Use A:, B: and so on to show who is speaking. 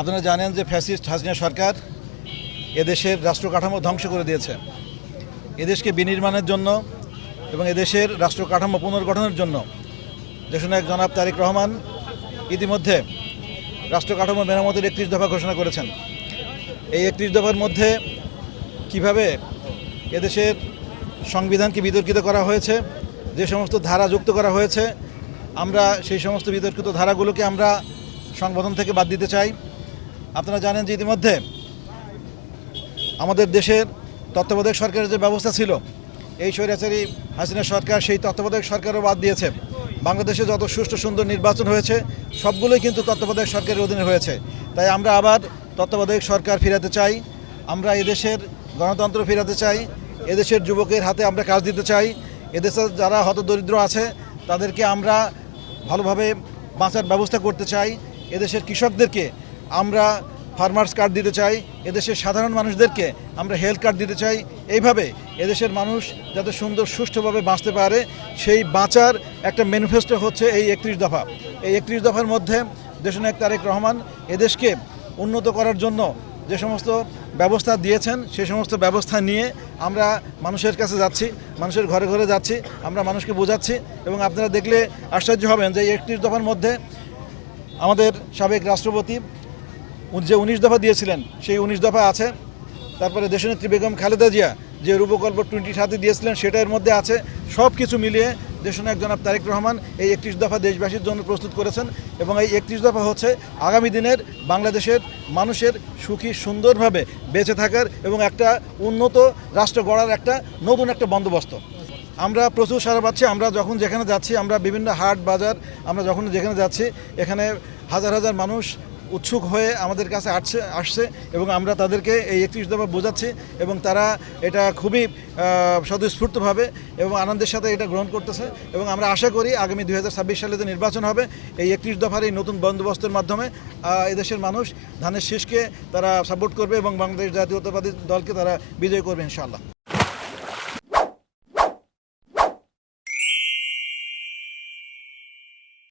A: আপনারা জানেন যে ফ্যাসিস্ট হাসিনা সরকার এদেশের রাষ্ট্র কাঠামো ধ্বংস করে দিয়েছে। এদেশকে বিনির্মাণের জন্য এবং এদেশের রাষ্ট্র কাঠামো পুনর্গঠনের জন্য। দেশনায়ক জনাব তারেক রহমান ইতিমধ্যে রাষ্ট্র কাঠামো মেরামতের একত্রিশ দফা ঘোষণা করেছেন। এই একত্রিশ দফার মধ্যে কীভাবে এদেশের সংবিধানকে বিতর্কিত করা হয়েছে, যে সমস্ত ধারা যুক্ত করা হয়েছে, আমরা সেই সমস্ত বিতর্কিত ধারাগুলোকে আমরা সংবিধান থেকে বাদ দিতে চাই। আপনারা জানেন যে ইতিমধ্যে আমাদের দেশের তত্ত্বাবধায়ক সরকারের যে ব্যবস্থা ছিল, এই স্বৈরাচারী হাসিনা সরকার সেই তত্ত্বাবধায়ক সরকারও বাদ দিয়েছে। বাংলাদেশে যত সুষ্ঠু সুন্দর নির্বাচন হয়েছে, সবগুলোই কিন্তু তত্ত্বাবধায়ক সরকারের অধীনে হয়েছে। তাই আমরা আবার তত্ত্বাবধায়ক সরকার ফিরাতে চাই, আমরা এদেশের গণতন্ত্র ফিরাতে চাই এদেশের যুবকের হাতে আমরা কাজ দিতে চাই। এদেশে যারা হতদরিদ্র আছে, তাদেরকে আমরা ভালোভাবে বাঁচার ব্যবস্থা করতে চাই। এদেশের কৃষকদেরকে আমরা ফার্মার্স কার্ড দিতে চাই। এদেশের সাধারণ মানুষদেরকে আমরা হেলথ কার্ড দিতে চাই। এইভাবে এদেশের মানুষ যাতে সুন্দর, সুষ্ঠুভাবে বাঁচতে পারে, সেই বাঁচার একটা ম্যানিফেস্টো হচ্ছে এই একত্রিশ দফা। এই একত্রিশ দফার মধ্যে দেশনায়ক তারেক রহমান এদেশকে উন্নত করার জন্য যে সমস্ত ব্যবস্থা দিয়েছেন সেই সমস্ত ব্যবস্থা নিয়ে আমরা মানুষের কাছে যাচ্ছি, মানুষের ঘরে ঘরে যাচ্ছি, আমরা মানুষকে বোঝাচ্ছি এবং আপনারা দেখলে আশ্চর্য হবেন যে একত্রিশ দফার মধ্যে আমাদের সাবেক রাষ্ট্রপতি যে উনিশ দফা দিয়েছিলেন, সেই উনিশ দফা আছে। তারপরে দেশনেত্রী বেগম খালেদা জিয়া যে রূপকল্প টোয়েন্টি সাথে দিয়েছিলেন, সেটার মধ্যে আছে। সব কিছু মিলিয়ে দেশনায়ক জনাব তারেক রহমান এই একত্রিশ দফা দেশবাসীর জন্য প্রস্তুত করেছেন এবং এই একত্রিশ দফা হচ্ছে আগামী দিনের বাংলাদেশের মানুষের সুখী সুন্দরভাবে বেঁচে থাকার এবং একটা উন্নত রাষ্ট্র গড়ার একটা নতুন একটা বন্দোবস্ত। আমরা প্রচুর সারা পাচ্ছি, আমরা যখন যেখানে যাচ্ছি, আমরা বিভিন্ন হাট বাজার, আমরা যখন যেখানে যাচ্ছি, এখানে হাজার হাজার মানুষ উৎসুক হয়ে আমাদের কাছে আসছে আসছে এবং আমরা তাদেরকে এই একত্রিশ দফা বোঝাচ্ছি এবং তারা এটা খুবই স্বতঃস্ফূর্তভাবে এবং আনন্দের সাথে এটা গ্রহণ করতেছে এবং আমরা আশা করি আগামী দু হাজার ছাব্বিশ সালে যে নির্বাচন হবে, এই একত্রিশ দফার এই নতুন বন্দোবস্তের মাধ্যমে এদেশের মানুষ ধানের শীষকে তারা সাপোর্ট করবে এবং বাংলাদেশ জাতীয়তাবাদী দলকে তারা বিজয় করবে ইনশাআল্লাহ।